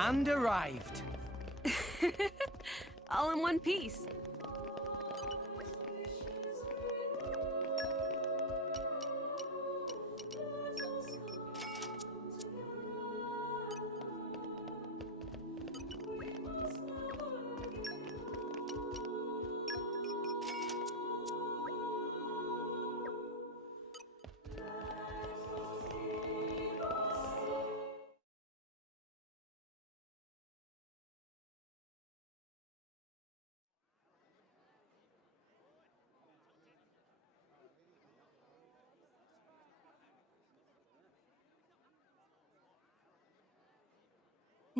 And arrived. All in one piece.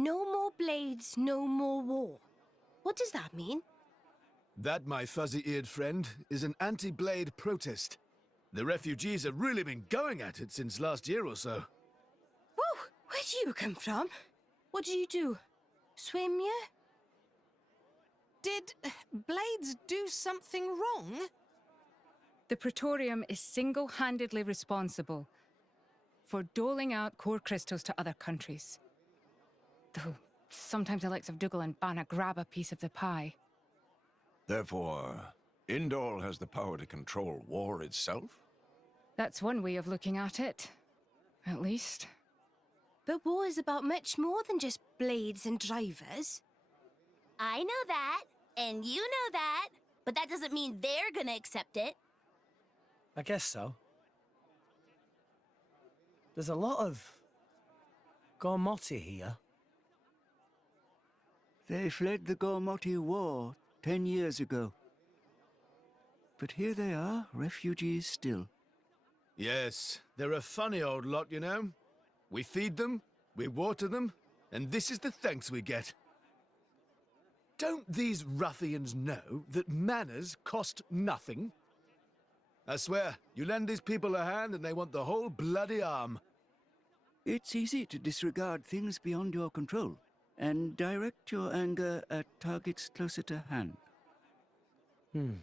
No more blades, no more war. What does that mean? That, my fuzzy-eared friend, is an anti-blade protest. The refugees have really been going at it since last year or so. Whoa, where do you come from? What did you do? Swim, yeah? Did Blades do something wrong? The Praetorium is single-handedly responsible for doling out core crystals to other countries. Though sometimes the likes of Dougal and Banna grab a piece of the pie. Therefore, Indol has the power to control war itself? That's one way of looking at it. At least. But war is about much more than just blades and drivers. I know that, and you know that, but that doesn't mean they're gonna accept it. I guess so. There's a lot of Gormoti here. They fled the Gormoti War 10 years ago. But here they are, refugees still. Yes, they're a funny old lot, you know. We feed them, we water them, and this is the thanks we get. Don't these ruffians know that manners cost nothing? I swear, you lend these people a hand and they want the whole bloody arm. It's easy to disregard things beyond your control and direct your anger at targets closer to hand. Do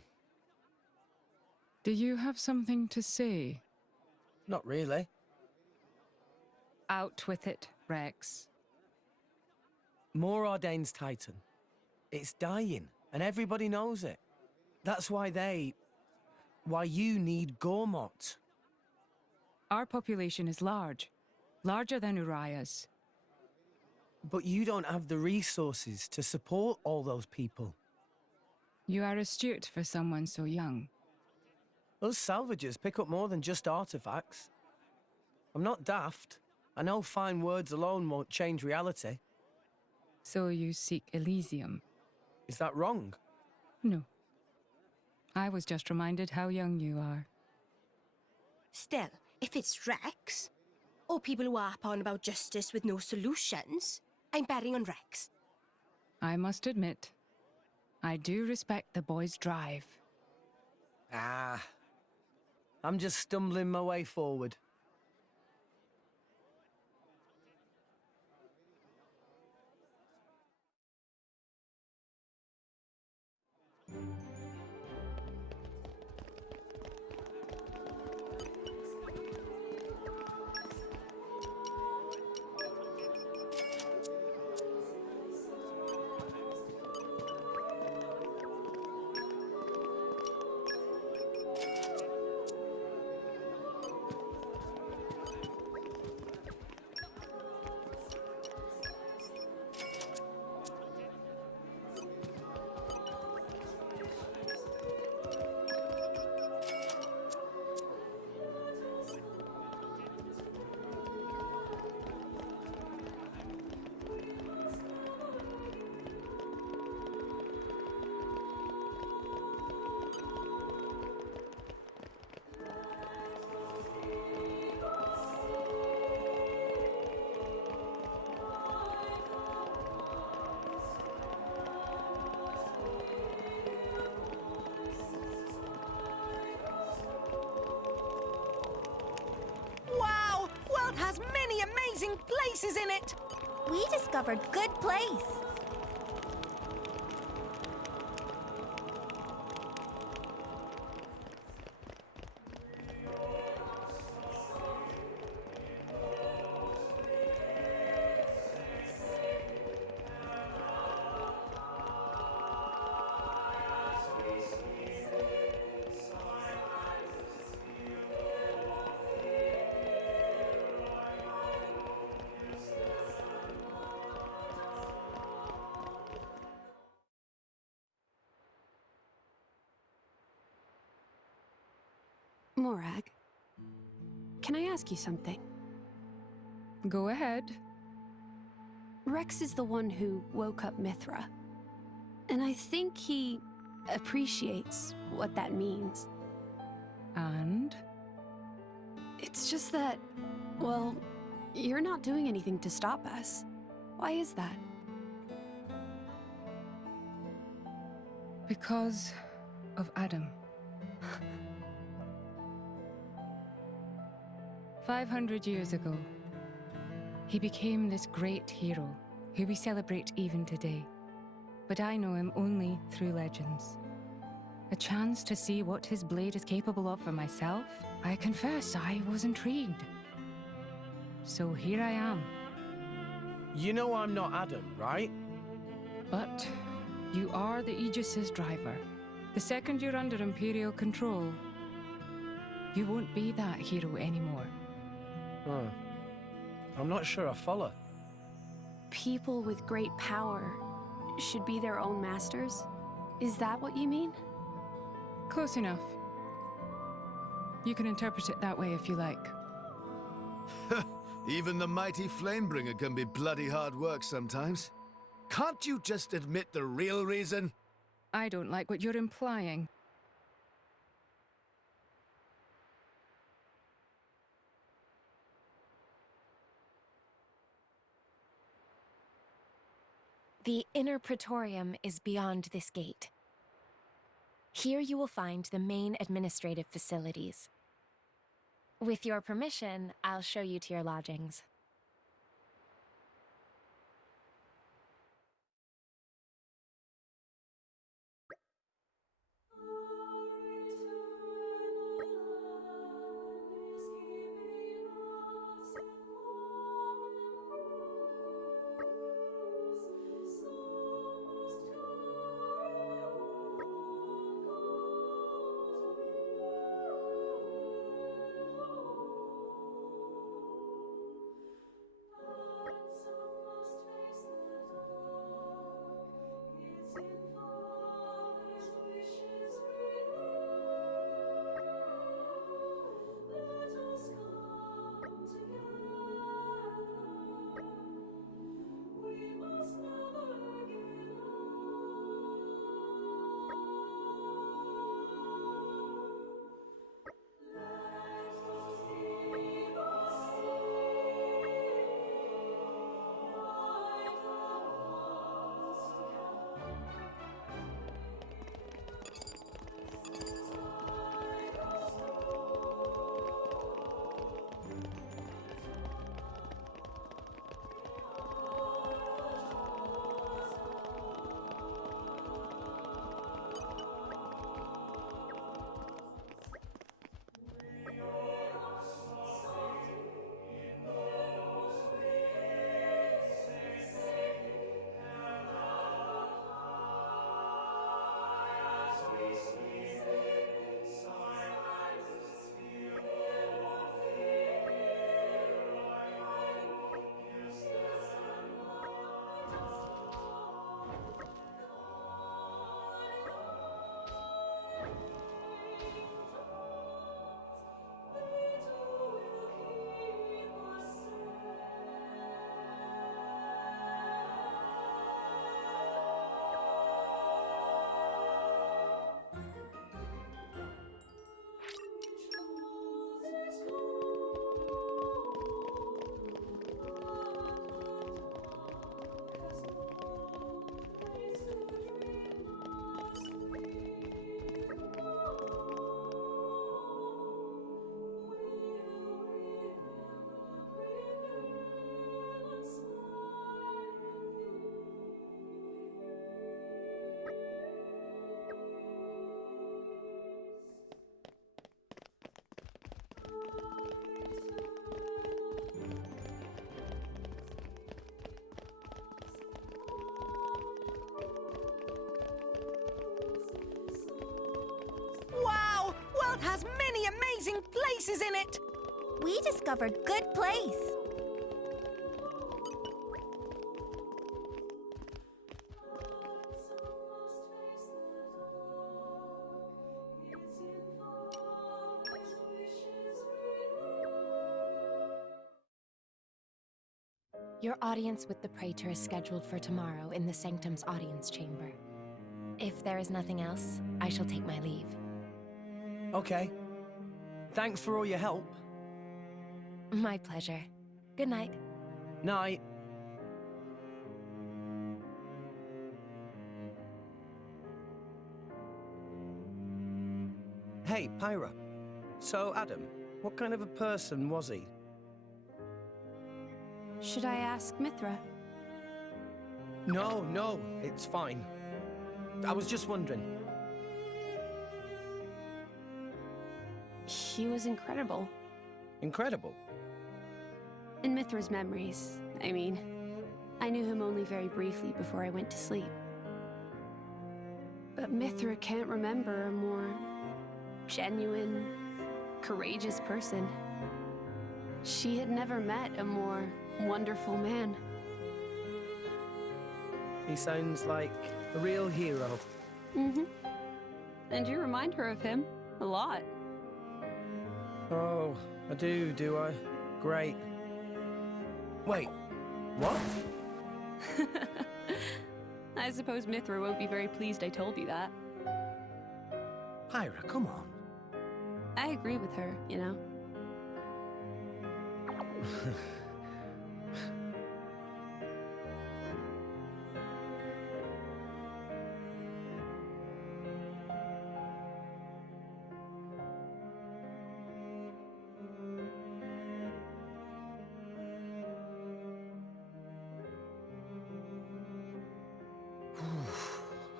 you have something to say? Not really. Out with it, Rex. More Ordain's Titan. It's dying, and everybody knows it. That's why you need Gormot. Our population is large. Larger than Uriah's. But you don't have the resources to support all those people. You are astute for someone so young. Those salvagers pick up more than just artifacts. I'm not daft. I know fine words alone won't change reality. So you seek Elysium? Is that wrong? No. I was just reminded how young you are. Still, if it's Rex, or people who harp on about justice with no solutions, I'm betting on Rex. I must admit, I do respect the boy's drive. I'm just stumbling my way forward. Wow! World has many amazing places in it! We discovered good place. Morag, can I ask you something? Go ahead. Rex is the one who woke up Mithra. And I think he appreciates what that means. And? It's just that, well, you're not doing anything to stop us. Why is that? Because of Adam. 500 years ago, he became this great hero who we celebrate even today. But I know him only through legends. A chance to see what his blade is capable of for myself, I confess I was intrigued. So here I am. You know I'm not Adam, right? But you are the Aegis's driver. The second you're under Imperial control, you won't be that hero anymore. Huh. I'm not sure I follow. People with great power should be their own masters? Is that what you mean? Close enough. You can interpret it that way if you like. Even the mighty Flamebringer can be bloody hard work sometimes. Can't you just admit the real reason? I don't like what you're implying. The inner Praetorium is beyond this gate. Here you will find the main administrative facilities. With your permission, I'll show you to your lodgings. Has many amazing places in it! We discovered good place. Your audience with the Praetor is scheduled for tomorrow in the Sanctum's audience chamber. If there is nothing else, I shall take my leave. Okay. Thanks for all your help. My pleasure. Good night. Night. Hey, Pyra. So, Adam, what kind of a person was he? Should I ask Mithra? No, it's fine. I was just wondering. He was incredible. Incredible. In Mithra's memories, I mean. I knew him only very briefly before I went to sleep. But Mithra can't remember a more genuine, courageous person. She had never met a more wonderful man. He sounds like a real hero. Mm-hmm. And you remind her of him a lot. Oh, I do I? Great. Wait, what? I suppose Mithra won't be very pleased I told you that. Pyra, come on. I agree with her, you know.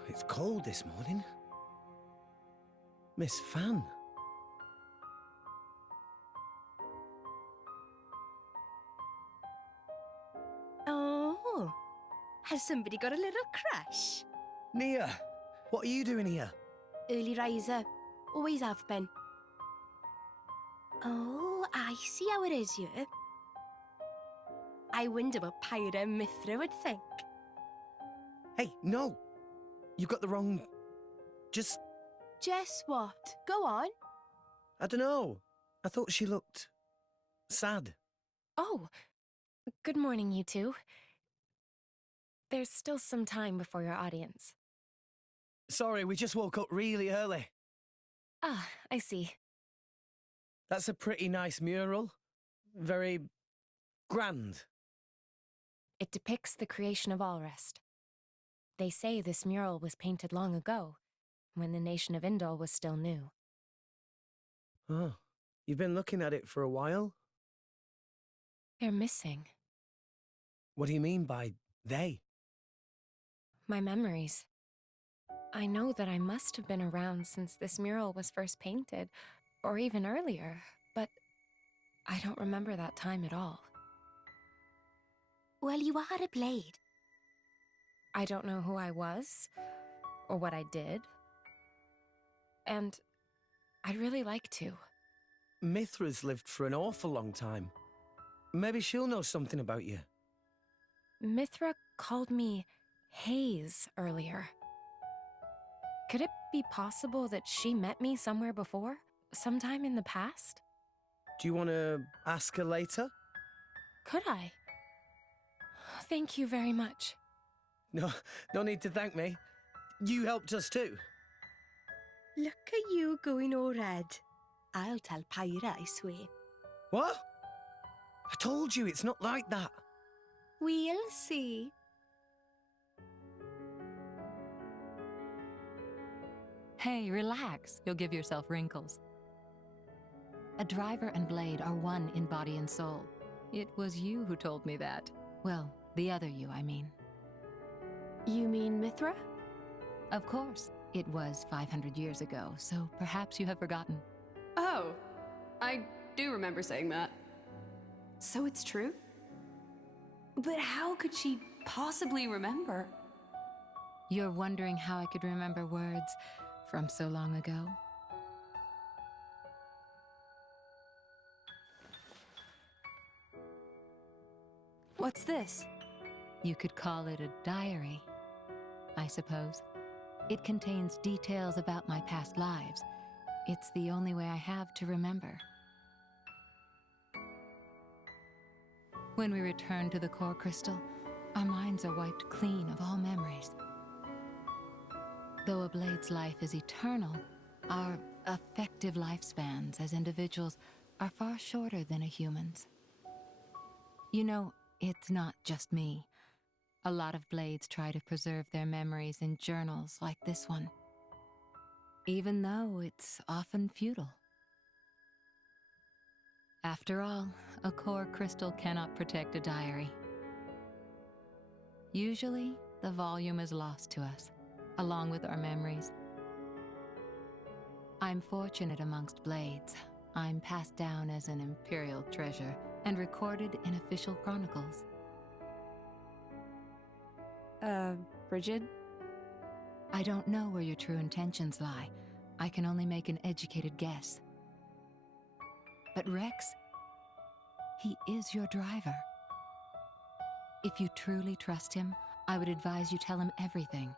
It's cold this morning. Miss Fan. Oh, has somebody got a little crush? Nia, what are you doing here? Early riser. Always have been. Oh, I see how it is here. I wonder what Pyra and Mithra would think. Hey, no! You got the wrong... Just... Just what? Go on. I don't know. I thought she looked... sad. Oh, good morning, you two. There's still some time before your audience. Sorry, we just woke up really early. Ah, I see. That's a pretty nice mural. Very... grand. It depicts the creation of Alrest. They say this mural was painted long ago, when the nation of Indol was still new. Oh, you've been looking at it for a while? They're missing. What do you mean by they? My memories. I know that I must have been around since this mural was first painted, or even earlier, but I don't remember that time at all. Well, you are a blade. I don't know who I was, or what I did. And I'd really like to. Mithra's lived for an awful long time. Maybe she'll know something about you. Mithra called me Haze earlier. Could it be possible that she met me somewhere before? Sometime in the past? Do you want to ask her later? Could I? Thank you very much. No need to thank me. You helped us too. Look at you going all red. I'll tell Pyra, I swear. What? I told you, it's not like that. We'll see. Hey, relax. You'll give yourself wrinkles. A driver and blade are one in body and soul. It was you who told me that. Well, the other you, I mean. You mean Mithra? Of course. It was 500 years ago, so perhaps you have forgotten. Oh, I do remember saying that. So it's true? But how could she possibly remember? You're wondering how I could remember words from so long ago? What's this? You could call it a diary, I suppose. It contains details about my past lives. It's the only way I have to remember. When we return to the core crystal, our minds are wiped clean of all memories. Though a blade's life is eternal, our effective lifespans as individuals are far shorter than a human's. You know, it's not just me. A lot of blades try to preserve their memories in journals like this one, even though it's often futile. After all, a core crystal cannot protect a diary. Usually, the volume is lost to us, along with our memories. I'm fortunate amongst blades. I'm passed down as an imperial treasure and recorded in official chronicles. Bridget? I don't know where your true intentions lie. I can only make an educated guess. But Rex, he is your driver. If you truly trust him, I would advise you tell him everything.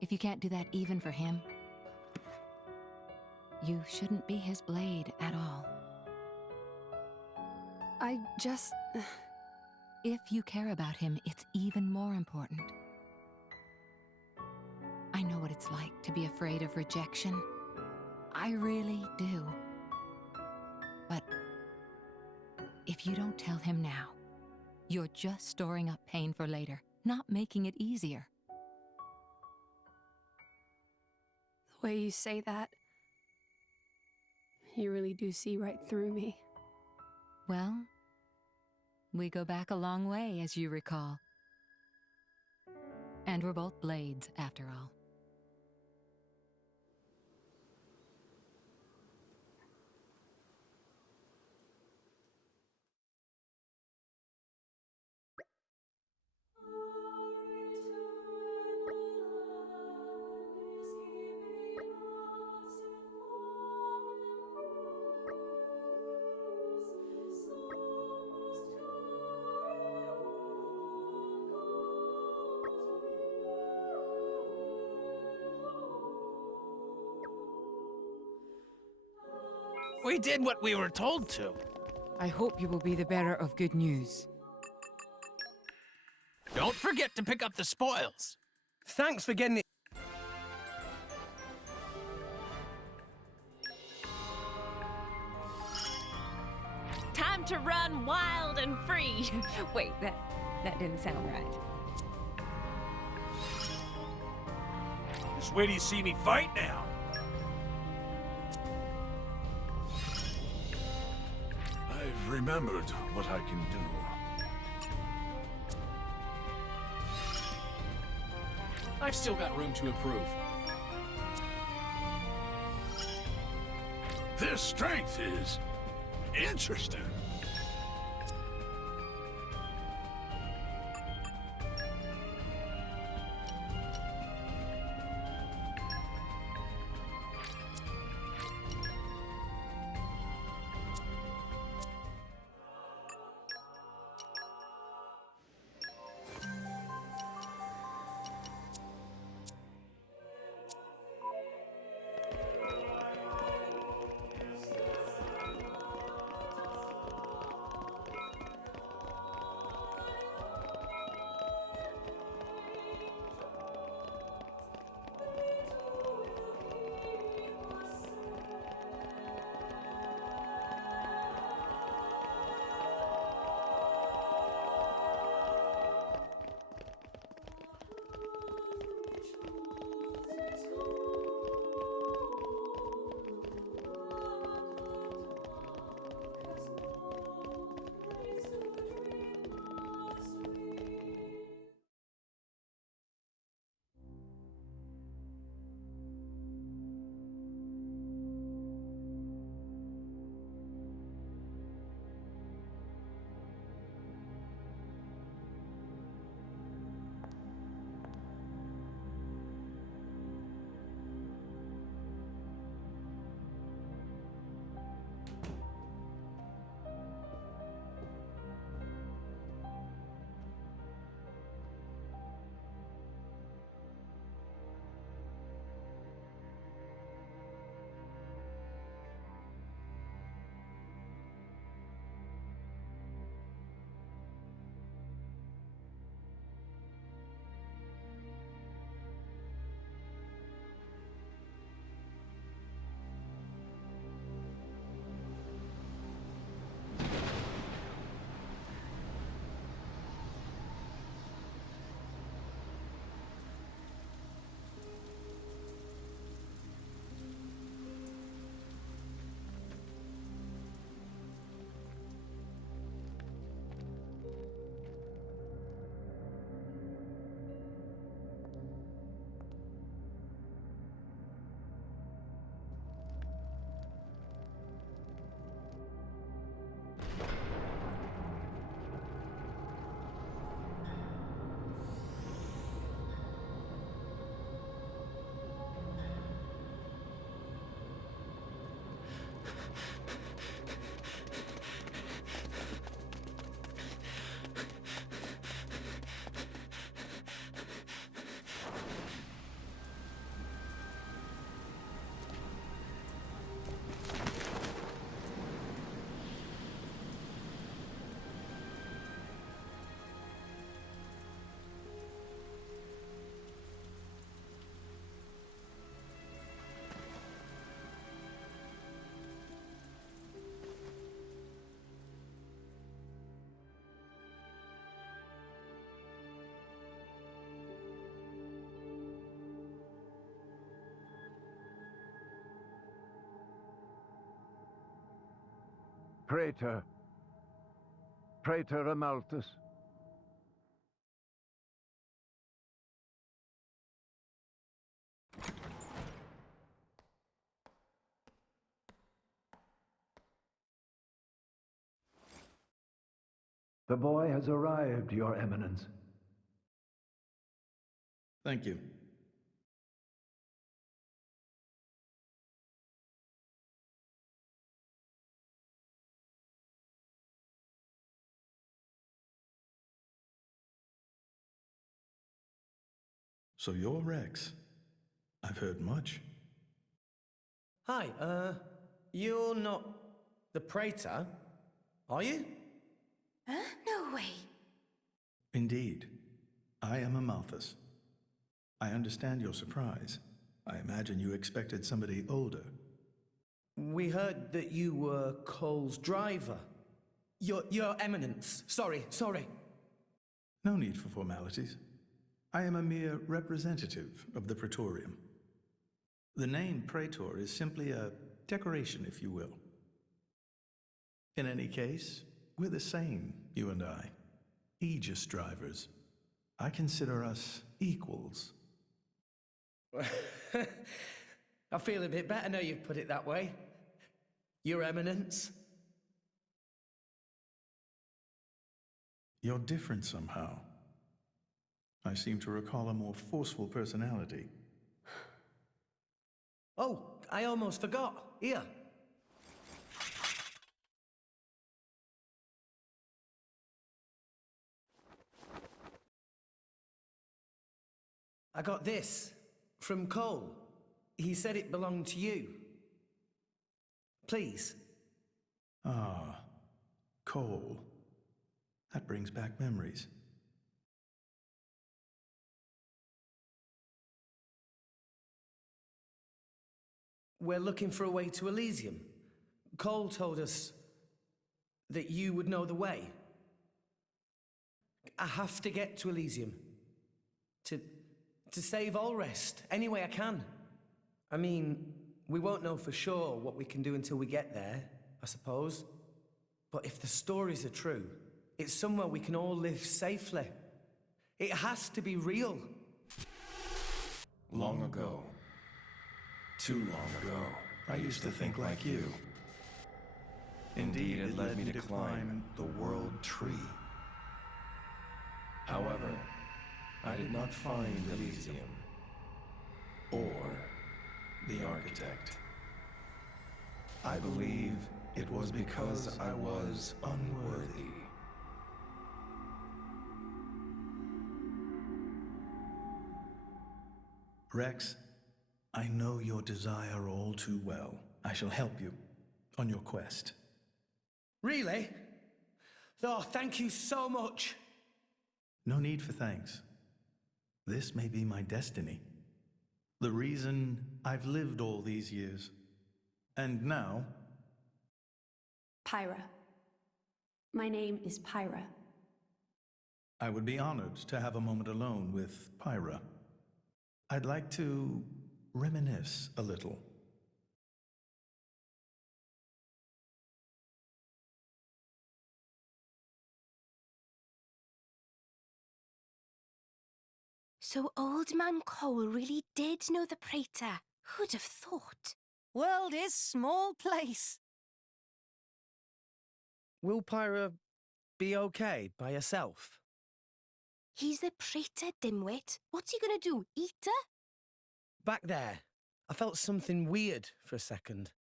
If you can't do that even for him, you shouldn't be his blade at all. I just... If you care about him, it's even more important. I know what it's like to be afraid of rejection. I really do. But if you don't tell him now, you're just storing up pain for later, not making it easier. The way you say that, you really do see right through me. Well, we go back a long way, as you recall. And we're both blades, after all. We did what we were told to. I hope you will be the bearer of good news. Don't forget to pick up the spoils. Thanks for getting it. Time to run wild and free. Wait, that didn't sound right. Just wait till you see me fight now. I've remembered what I can do. I've still got room to improve. This strength is interesting. Praetor. Praetor Amalthus. The boy has arrived, Your Eminence. Thank you. So you're Rex. I've heard much. Hi, you're not the Praetor, are you? Huh? No way. Indeed. I am Amalthus. I understand your surprise. I imagine you expected somebody older. We heard that you were Cole's driver. Your Eminence. Sorry. No need for formalities. I am a mere representative of the Praetorium. The name Praetor is simply a decoration, if you will. In any case, we're the same, you and I. Aegis drivers. I consider us equals. I feel a bit better now you've put it that way. Your Eminence. You're different somehow. I seem to recall a more forceful personality. Oh, I almost forgot. Here. I got this from Cole. He said it belonged to you. Please. Ah, Cole. That brings back memories. We're looking for a way to Elysium. Cole told us that you would know the way. I have to get to Elysium. To save Alrest, any way I can. I mean, we won't know for sure what we can do until we get there, I suppose. But if the stories are true, it's somewhere we can all live safely. It has to be real. Long ago. Too long ago, I used to think like you. Indeed, it led me to climb the World Tree. However, I did not find Elysium or the Architect. I believe it was because I was unworthy. Rex, I know your desire all too well. I shall help you on your quest. Really? Oh, thank you so much. No need for thanks. This may be my destiny. The reason I've lived all these years. And now... Pyra. My name is Pyra. I would be honored to have a moment alone with Pyra. I'd like to reminisce a little. So Old Man Cole really did know the Praetor. Who'd have thought? World is small place. Will Pyra be okay by herself? He's the Praetor, dimwit. What's he gonna do, eat her? Back there, I felt something weird for a second.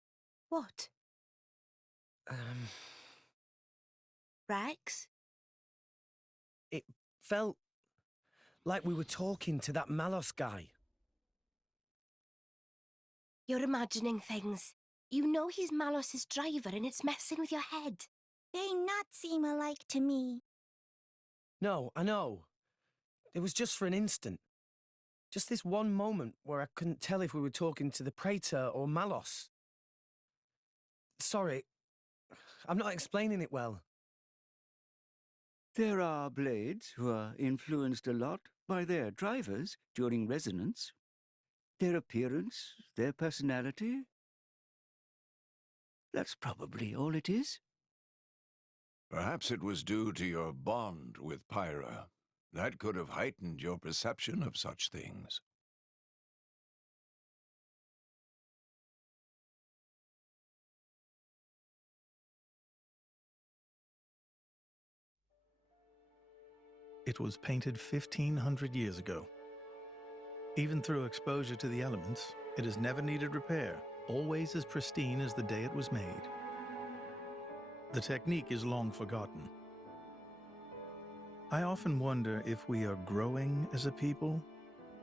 What? Rex? It felt like we were talking to that Malos guy. You're imagining things. You know he's Malos's driver and it's messing with your head. They not seem alike to me. No, I know. It was just for an instant. Just this one moment where I couldn't tell if we were talking to the Praetor or Malos. Sorry, I'm not explaining it well. There are blades who are influenced a lot by their drivers during resonance. Their appearance, their personality. That's probably all it is. Perhaps it was due to your bond with Pyra. That could have heightened your perception of such things. It was painted 1,500 years ago. Even through exposure to the elements, it has never needed repair, always as pristine as the day it was made. The technique is long forgotten. I often wonder if we are growing as a people,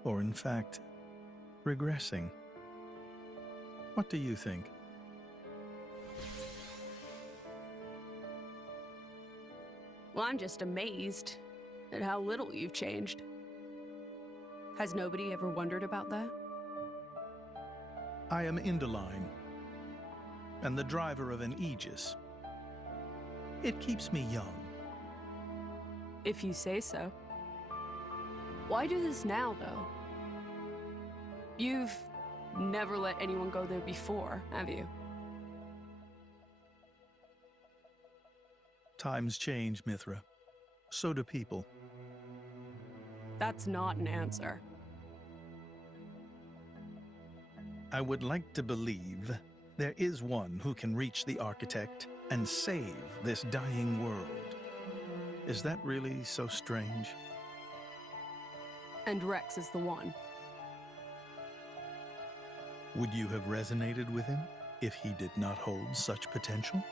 or in fact, regressing. What do you think? Well, I'm just amazed at how little you've changed. Has nobody ever wondered about that? I am Indoline, and the driver of an Aegis. It keeps me young. If you say so. Why do this now, though? You've never let anyone go there before, have you? Times change, Mithra. So do people. That's not an answer. I would like to believe there is one who can reach the Architect and save this dying world. Is that really so strange? And Rex is the one. Would you have resonated with him if he did not hold such potential?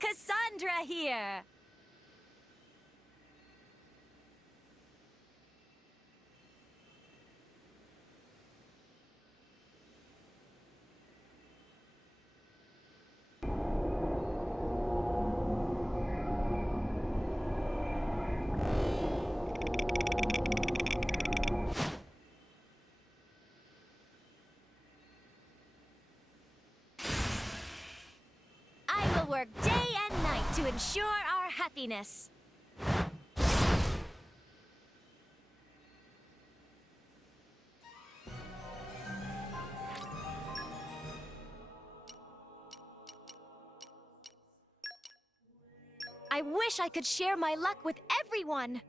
Cassandra here! I will work day and night to ensure our happiness. I wish I could share my luck with everyone.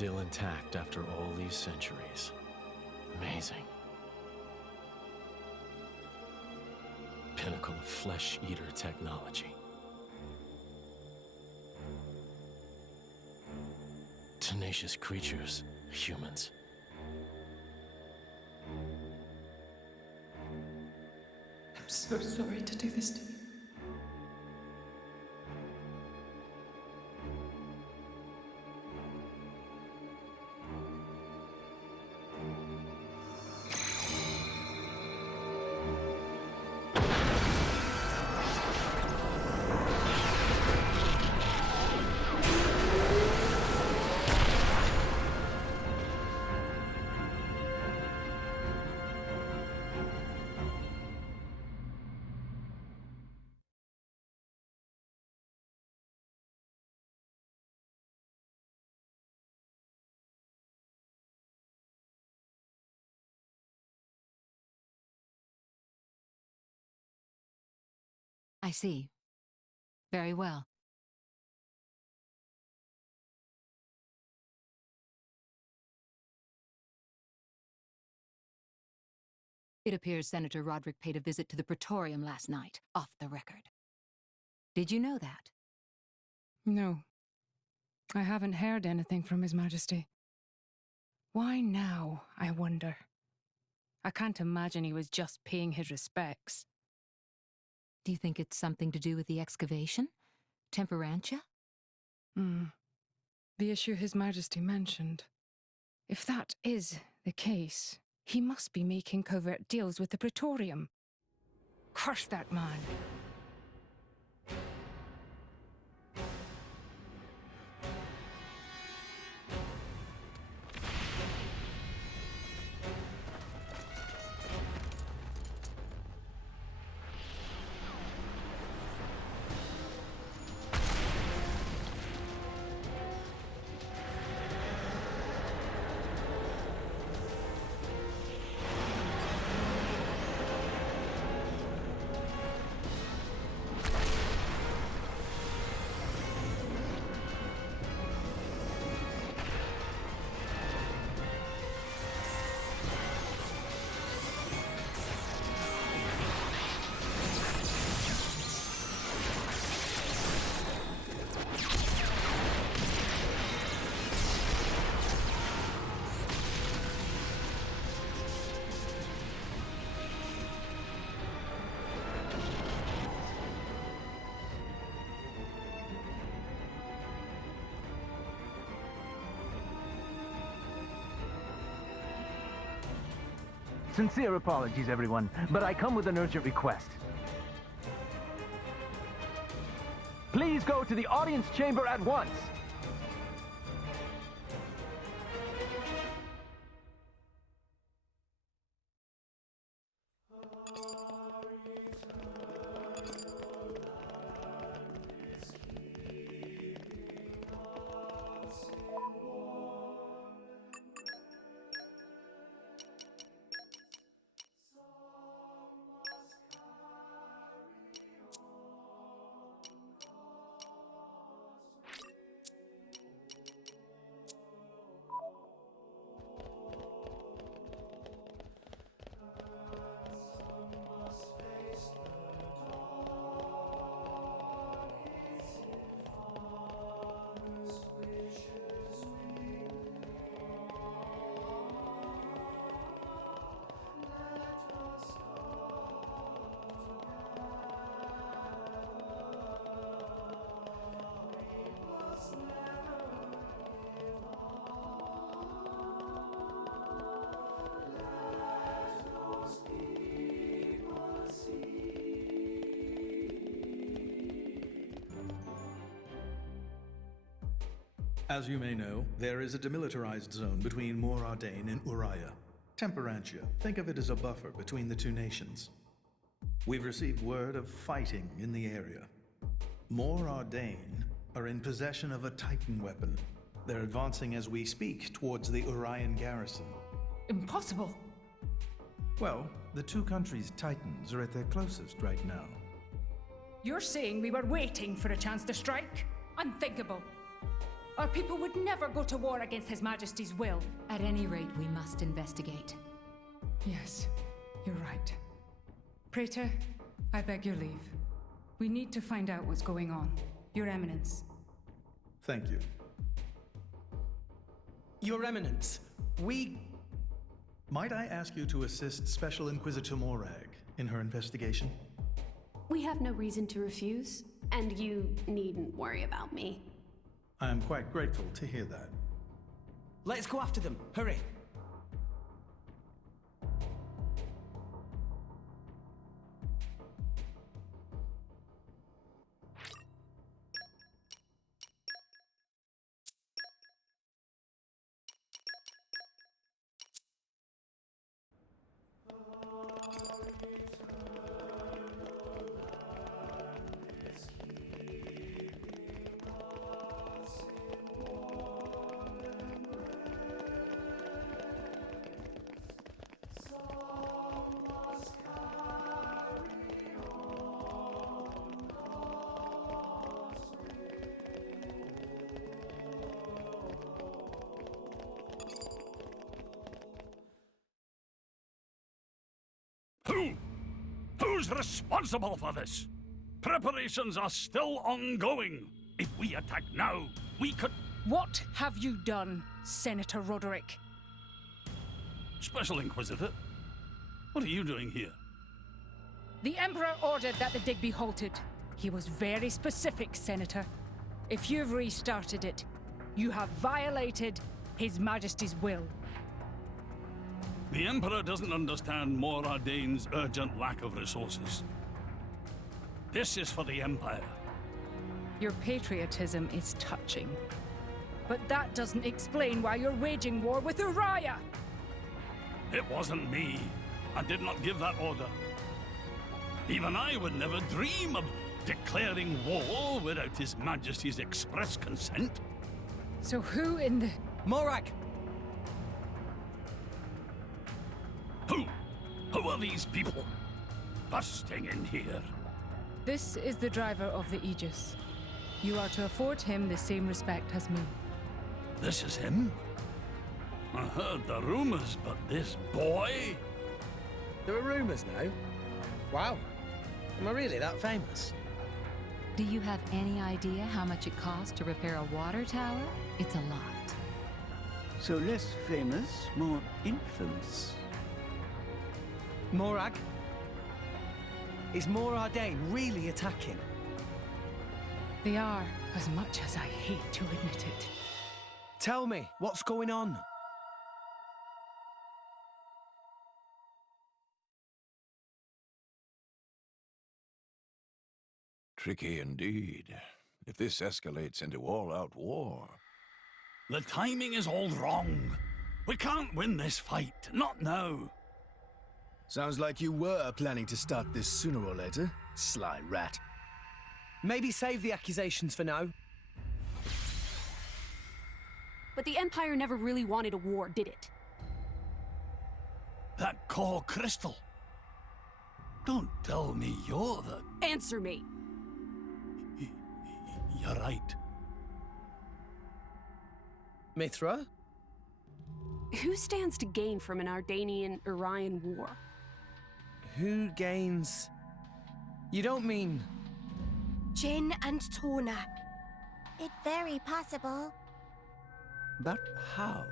still intact after all these centuries. Amazing. Pinnacle of flesh-eater technology. Tenacious creatures, humans. I'm so sorry to do this to you. I see. Very well. It appears Senator Roderick paid a visit to the Praetorium last night, off the record. Did you know that? No. I haven't heard anything from His Majesty. Why now, I wonder? I can't imagine he was just paying his respects. Do you think it's something to do with the excavation? Temperantia? The issue His Majesty mentioned. If that is the case, he must be making covert deals with the Praetorium. Curse that man. Sincere apologies, everyone, but I come with an urgent request. Please go to the audience chamber at once. As you may know, there is a demilitarized zone between Mor Ardain and Uriah. Temperantia. Think of it as a buffer between the two nations. We've received word of fighting in the area. Mor Ardain are in possession of a Titan weapon. They're advancing as we speak towards the Urian garrison. Impossible! Well, the two countries' Titans are at their closest right now. You're saying we were waiting for a chance to strike? Unthinkable. Our people would never go to war against His Majesty's will. At any rate, we must investigate. Yes, you're right. Praetor, I beg your leave. We need to find out what's going on. Your Eminence. Thank you. Your Eminence, Might I ask you to assist Special Inquisitor Morag in her investigation? We have no reason to refuse, and you needn't worry about me. I am quite grateful to hear that. Let's go after them. Hurry. Who's responsible for this? Preparations are still ongoing. If we attack now, we could... What have you done, Senator Roderick? Special Inquisitor, what are you doing here? The Emperor ordered that the dig be halted. He was very specific, Senator. If you've restarted it, you have violated His Majesty's will. The Emperor doesn't understand Mor Ardane's urgent lack of resources. This is for the Empire. Your patriotism is touching. But that doesn't explain why you're waging war with Uriah! It wasn't me. I did not give that order. Even I would never dream of declaring war without His Majesty's express consent. So who in the... Morag! Who are these people busting in here? This is the driver of the Aegis. You are to afford him the same respect as me. This is him? I heard the rumors, but this boy? There are rumors now? Wow. Am I really that famous? Do you have any idea how much it costs to repair a water tower? It's a lot. So less famous, more infamous. Morag? Is Mor Ardane really attacking? They are, as much as I hate to admit it. Tell me, what's going on? Tricky indeed. If this escalates into all-out war... The timing is all wrong. We can't win this fight, not now. Sounds like you were planning to start this sooner or later, sly rat. Maybe save the accusations for now. But the Empire never really wanted a war, did it? That core crystal. Don't tell me you're the... Answer me! You're right. Mithra? Who stands to gain from an Ardanian-Urian war? Who gains... You don't mean... Jin and Torna. It's very possible. But how?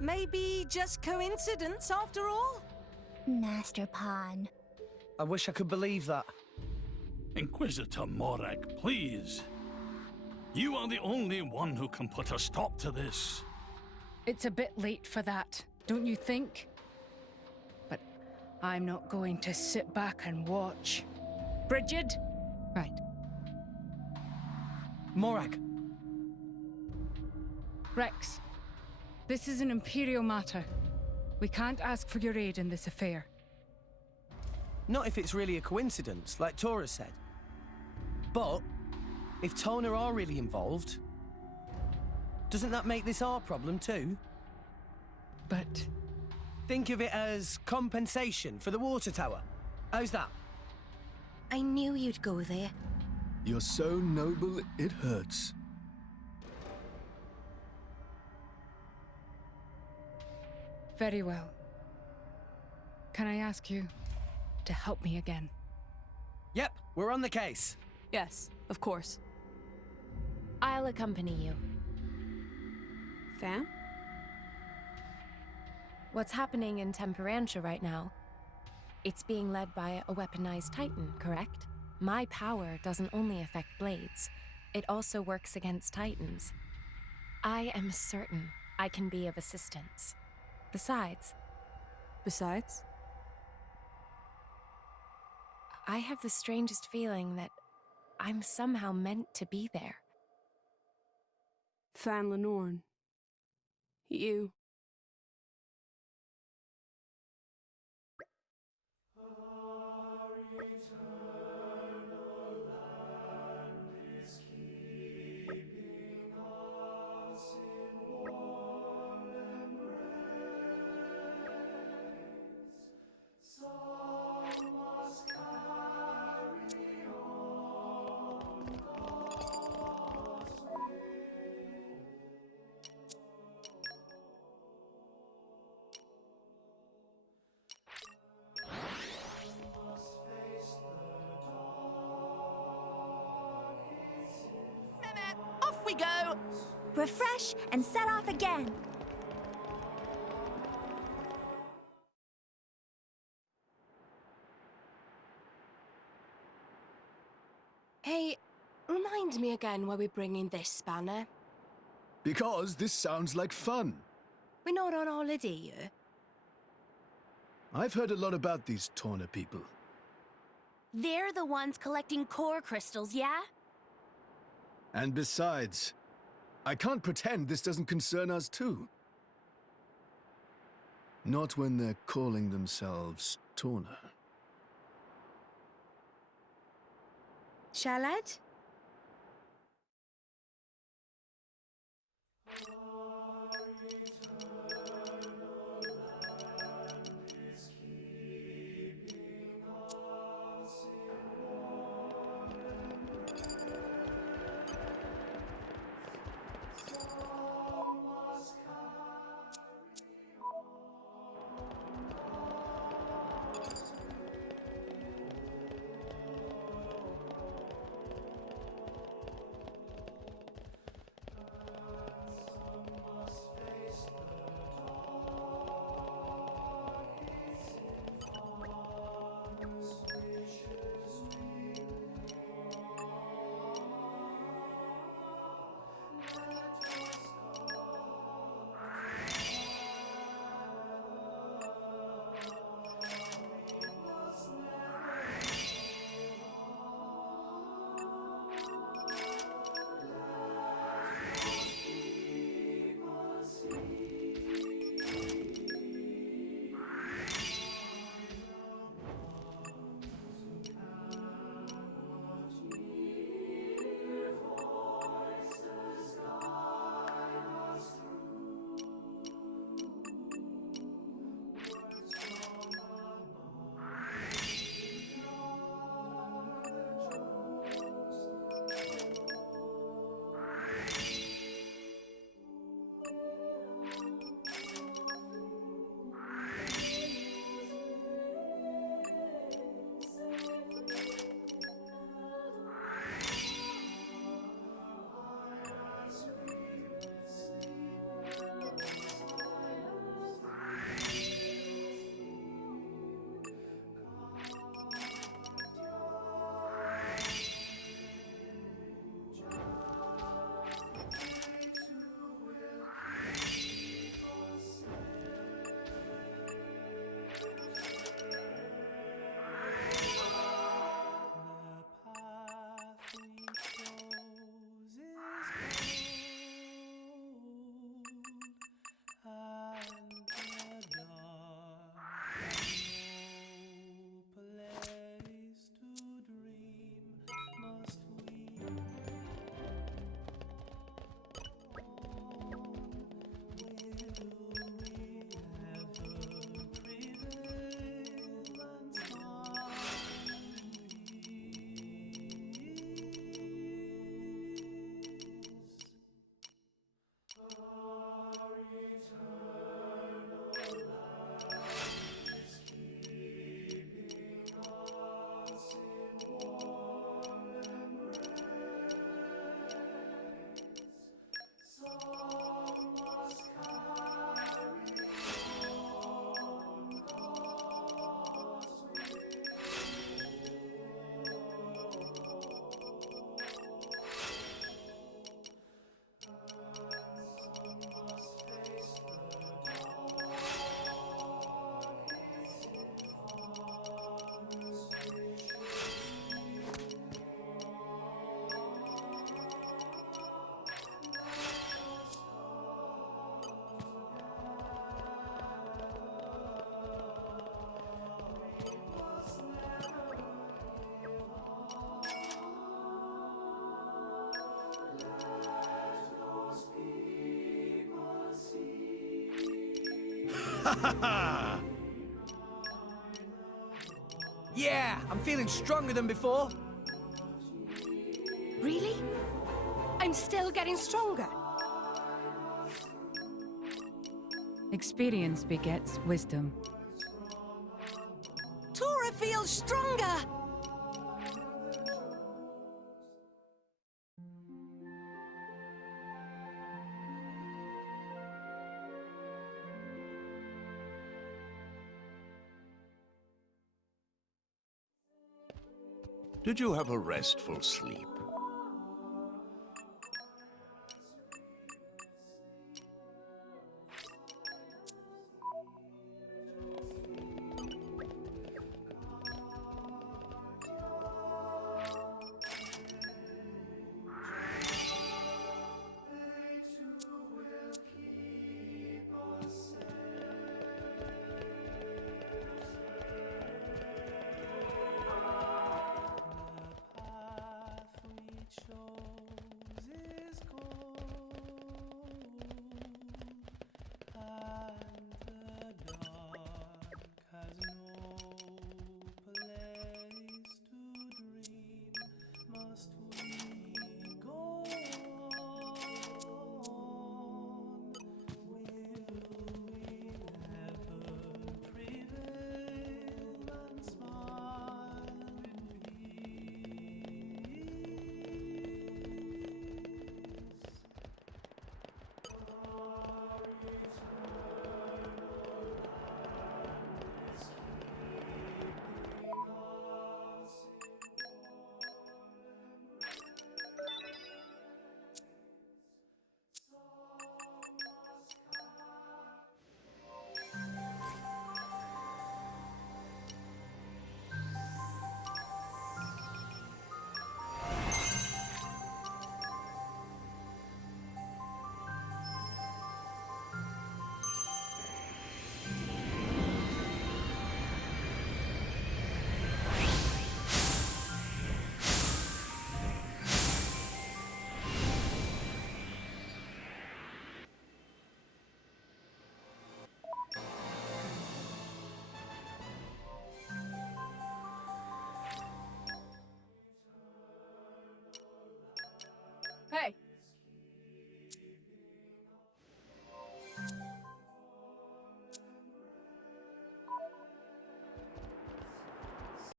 Maybe just coincidence after all? Master Pawn. I wish I could believe that. Inquisitor Morag, please. You are the only one who can put a stop to this. It's a bit late for that, don't you think? But I'm not going to sit back and watch. Brigid? Right. Morag. Rex, this is an Imperial matter. We can't ask for your aid in this affair. Not if it's really a coincidence, like Tora said. But, if Torna are really involved, doesn't that make this our problem too? But... Think of it as compensation for the water tower. How's that? I knew you'd go there. You're so noble, it hurts. Very well. Can I ask you to help me again? Yep, we're on the case. Yes, of course. I'll accompany you. Fam? What's happening in Temperantia right now? It's being led by a weaponized Titan, correct? My power doesn't only affect blades, it also works against Titans. I am certain I can be of assistance. Besides? I have the strangest feeling that I'm somehow meant to be there. Fan Lenorn. You. Off we go! Refresh and set off again. Hey, remind me again why we're bringing this spanner. Because this sounds like fun. We're not on holiday here. I've heard a lot about these Torna people. They're the ones collecting core crystals, yeah? And besides, I can't pretend this doesn't concern us too. Not when they're calling themselves Torna. Shalad? Yeah, I'm feeling stronger than before. Really? I'm still getting stronger. Experience begets wisdom. Tora feels stronger! Did you have a restful sleep?